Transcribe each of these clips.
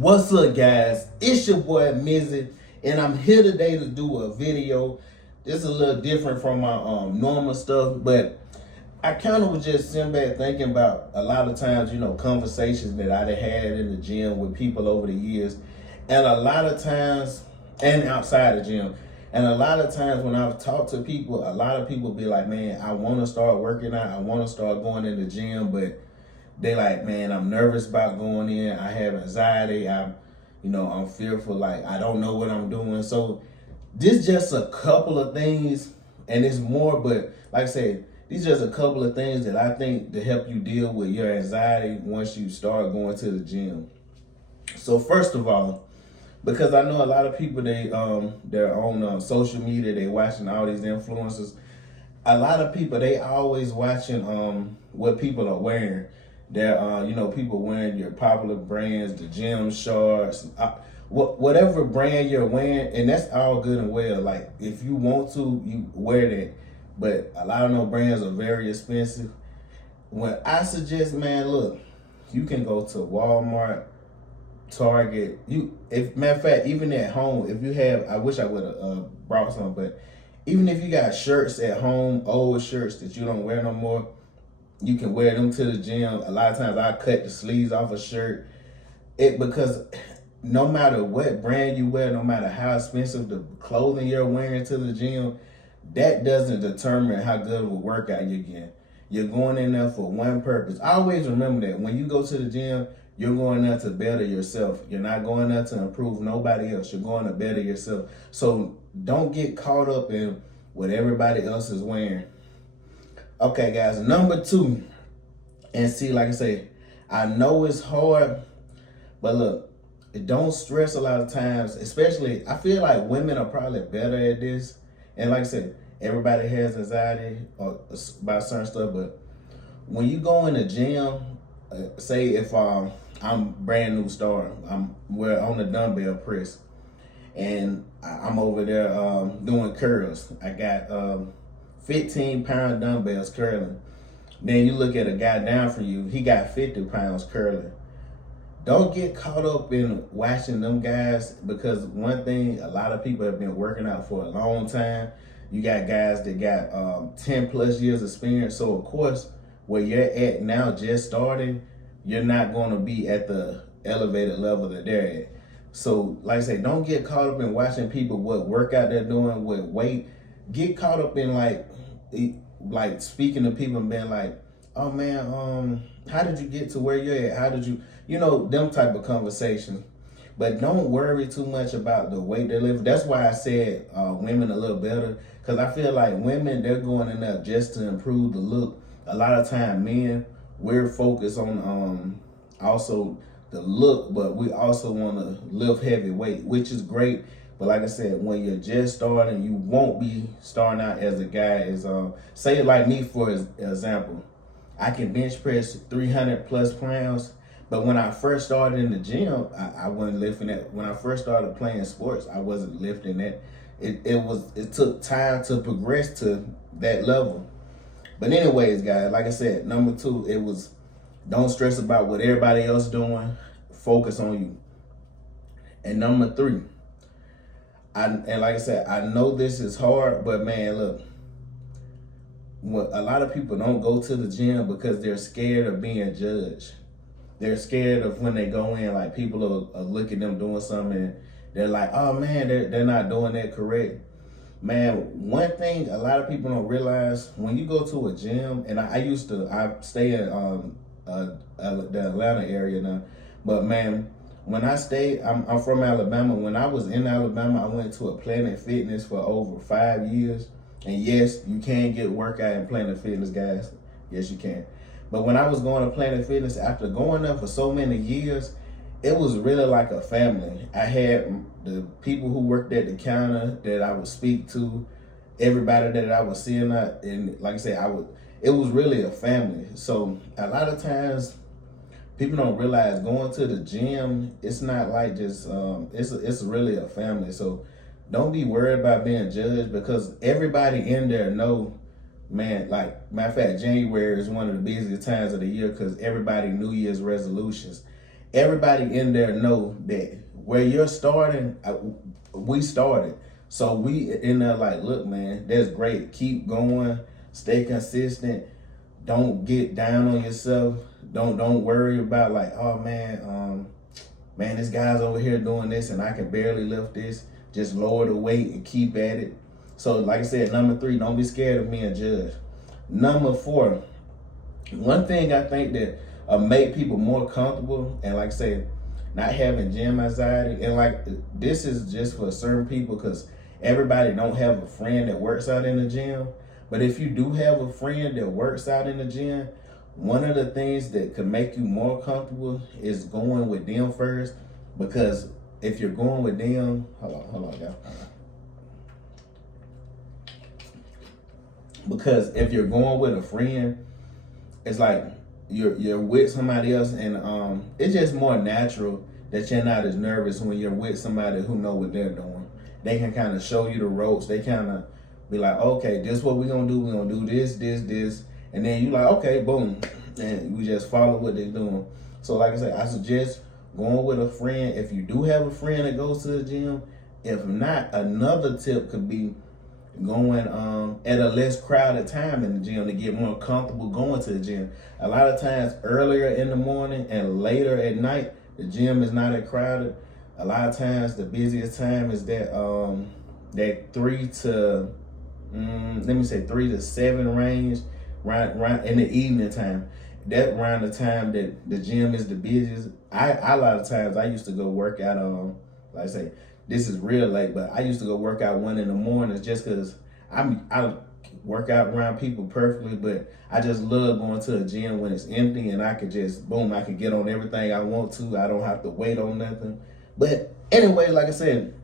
What's up, guys? It's your boy Mizzy, and I'm here today to do a video. This is a little different from my normal stuff, but I kind of was just sitting back thinking about a lot of times, conversations that I had in the gym with people over the years, and a lot of times, and outside the gym, and a lot of times when I've talked to people, a lot of people be like, "Man, I want to start working out. I want to start going in the gym, but." They like, man, I'm nervous about going in. I have anxiety. I'm fearful. Like, I don't know what I'm doing. So this just a couple of things, and it's more, but like I said, these just a couple of things that I think to help you deal with your anxiety once you start going to the gym. So first of all, because I know a lot of people, they're on social media, they watching all these influencers. A lot of people, they always watching what people are wearing. There are, people wearing your popular brands, the gym shorts, whatever brand you're wearing, and that's all good and well. Like, if you want to, you wear that. But a lot of those brands are very expensive. What I suggest, man, look, you can go to Walmart, Target. If matter of fact, even at home, if you have, I wish I would have brought some, but even if you got shirts at home, old shirts that you don't wear no more, you can wear them to the gym. A lot of times I cut the sleeves off a shirt. Because no matter what brand you wear, no matter how expensive the clothing you're wearing to the gym, that doesn't determine how good of a workout you're getting. You're going in there for one purpose. Always remember that when you go to the gym, you're going there to better yourself. You're not going there to improve nobody else. You're going to better yourself. So don't get caught up in what everybody else is wearing. Okay, guys, number 2, and see, like I say, I know it's hard, but look, don't stress a lot of times, especially, I feel like women are probably better at this, and like I said, everybody has anxiety about certain stuff, but when you go in the gym, say if I'm brand new star, we're on the dumbbell press, and I'm over there doing curls. I got 15-pound dumbbells curling. Then you look at a guy down from you, he got 50 pounds curling. Don't get caught up in watching them guys, because one thing, a lot of people have been working out for a long time. You got guys that got 10 plus years experience. So of course, where you're at now, just starting, you're not going to be at the elevated level that they're at. So like I say, don't get caught up in watching people, what workout they're doing, what weight. Get caught up in like speaking to people and being like, "Oh man, how did you get to where you're at? How did you, them type of conversations." But don't worry too much about the weight they live. That's why I said women a little better, because I feel like women, they're going in there just to improve the look. A lot of time, men, we're focused on also the look, but we also want to lift heavy weight, which is great. But like I said, when you're just starting, you won't be starting out as a guy say like me, for example. I can bench press 300 plus pounds, but when I first started in the gym, I wasn't lifting that. When I first started playing sports, I wasn't lifting that. It took time to progress to that level. But anyways, guys, like I said, number 2, it was, don't stress about what everybody else doing. Focus on you. And number 3, and like I said, I know this is hard, but man, look, a lot of people don't go to the gym because they're scared of being judged. They're scared of when they go in, like people are looking at them doing something, and they're like, "Oh man, they're not doing that correct." Man, one thing a lot of people don't realize, when you go to a gym, and I stay in the Atlanta area now, but man, when I stayed, I'm from Alabama. When I was in Alabama, I went to a Planet Fitness for over 5 years. And yes, you can get workout in Planet Fitness, guys. Yes, you can. But when I was going to Planet Fitness, after going there for so many years, it was really like a family. I had the people who worked at the counter that I would speak to, everybody that I was seeing out, and like I said, it was really a family. So a lot of times, people don't realize going to the gym, it's not like just, it's really a family. So don't be worried about being judged, because everybody in there know, man, like, matter of fact, January is one of the busiest times of the year because everybody New Year's resolutions. everybody in there know that where you're starting, we started. So we in there like, look, man, that's great. Keep going, stay consistent. Don't get down on yourself. Don't worry about like, oh man, man, this guy's over here doing this and I can barely lift this. Just lower the weight and keep at it. So like I said, number 3, don't be scared of being judged. Number 4, one thing I think that make people more comfortable, and like I said, not having gym anxiety, and like this is just for certain people because everybody don't have a friend that works out in the gym. But if you do have a friend that works out in the gym, one of the things that could make you more comfortable is going with them first. Because if you're going with them, hold on, y'all. Because if you're going with a friend, it's like you're with somebody else, and it's just more natural that you're not as nervous when you're with somebody who know what they're doing. They can kind of show you the ropes. They kind of be like, okay, this is what we're gonna do. We're gonna do this, and then you like, okay, boom, and we just follow what they're doing. So like I said, I suggest going with a friend. If you do have a friend that goes to the gym, if not, another tip could be going at a less crowded time in the gym to get more comfortable going to the gym. A lot of times earlier in the morning and later at night, the gym is not as crowded. A lot of times the busiest time is that 3 to 7 range, right in the evening time. That around the time that the gym is the busiest. I a lot of times I used to go work out like I say, this is real late, but I used to go work out 1 in the mornings just because I work out around people perfectly, but I just love going to a gym when it's empty and I could just, boom, I can get on everything I want to. I don't have to wait on nothing. But anyway, like I said,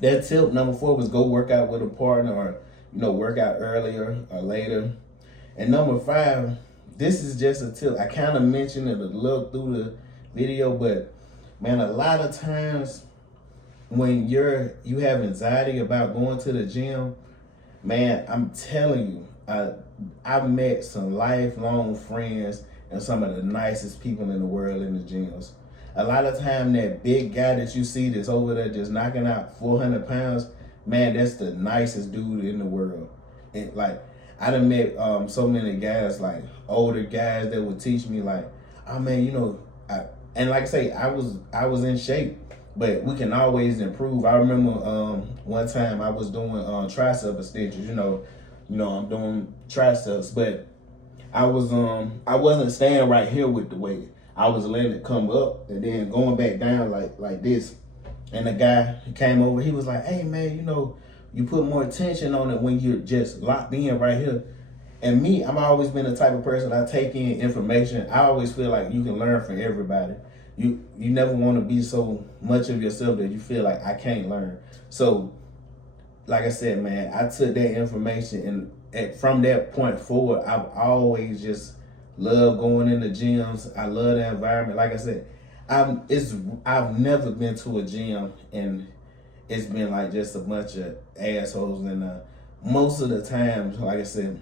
that tip number 4 was go work out with a partner, or, work out earlier or later. And number 5, this is just a tip. I kind of mentioned it a little through the video, but man, a lot of times when you have anxiety about going to the gym, man, I'm telling you, I've met some lifelong friends and some of the nicest people in the world in the gyms. A lot of time that big guy that you see that's over there just knocking out 400 pounds, man, that's the nicest dude in the world. And like, I done met so many guys, like older guys that would teach me like, oh man, and like I say, I was in shape, but we can always improve. I remember one time I was doing tricep extensions. I'm doing triceps, but I wasn't staying right here with the weight. I was letting it come up and then going back down like this. And the guy came over. He was like, "Hey man, you put more tension on it when you're just locked in right here." And me, I've always been the type of person, I take in information. I always feel like you can learn from everybody. You never want to be so much of yourself that you feel like I can't learn. So, like I said, man, I took that information, and from that point forward, I've always just loved going in the gyms. I love the environment. Like I said, I've never been to a gym and it's been like just a bunch of assholes. And most of the times, like I said,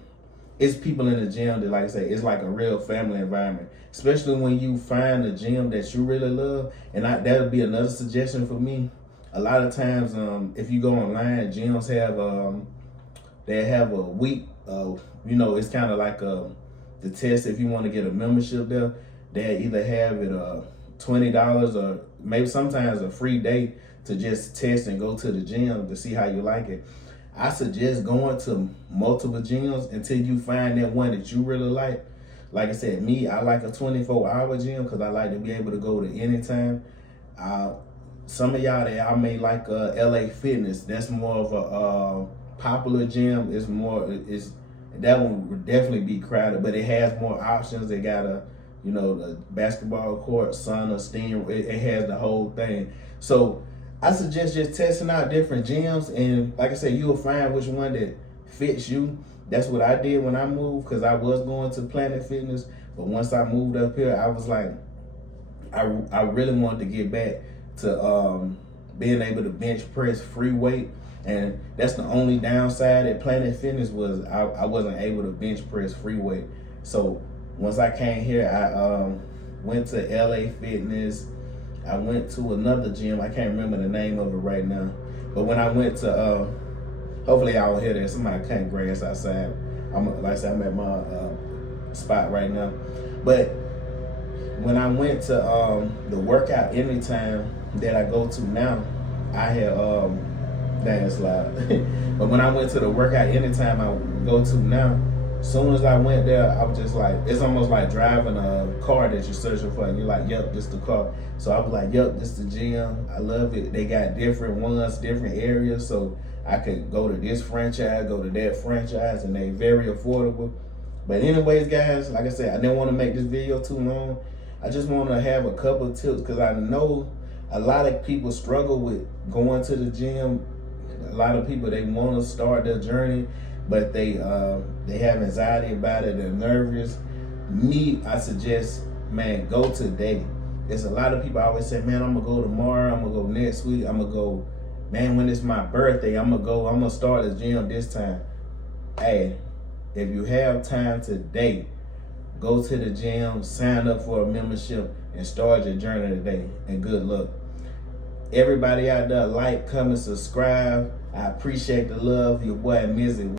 it's people in the gym that, like I say, it's like a real family environment. Especially when you find a gym that you really love. And that would be another suggestion for me. A lot of times, if you go online, gyms have they have a week. It's kind of like the test. If you want to get a membership there, they either have it $20 or maybe sometimes a free day to just test and go to the gym to see how you like it. I suggest going to multiple gyms until you find that one that you really like. Like I said, me, I like a 24-hour gym because I like to be able to go to any time. Some of y'all that I may like LA Fitness. That's more of a popular gym. That one would definitely be crowded, but it has more options. They got the basketball court, sauna, steam. It has the whole thing. So I suggest just testing out different gyms, and like I said, you'll find which one that fits you. That's what I did when I moved, because I was going to Planet Fitness, but once I moved up here, I was like, I really wanted to get back to being able to bench press free weight, and that's the only downside at Planet Fitness was I wasn't able to bench press free weight. So once I came here, went to LA Fitness. I went to another gym. I can't remember the name of it right now. But when I went to, hopefully y'all hear this. Somebody cutting grass outside. Like I said, I'm at my spot right now. But when I went to the workout anytime that I go to now, I had dang, it's loud. But when I went to the workout anytime I go to now, as soon as I went there, I was just like, it's almost like driving a car that you're searching for, and you're like, yep, this the car. So I was like, yep, this the gym. I love it. They got different ones, different areas, so I could go to this franchise, go to that franchise, and they very affordable. But anyways, guys, like I said, I didn't want to make this video too long. I just want to have a couple of tips, because I know a lot of people struggle with going to the gym. A lot of people, they want to start their journey, but they have anxiety about it, they're nervous. Me, I suggest, man, go today. There's a lot of people always say, man, I'm gonna go tomorrow, I'm gonna go next week, I'm gonna go, man, when it's my birthday, I'm gonna start the gym this time. Hey, if you have time today, go to the gym, sign up for a membership, and start your journey today, and good luck. Everybody out there, like, comment, subscribe. I appreciate the love. Your boy Mizzy.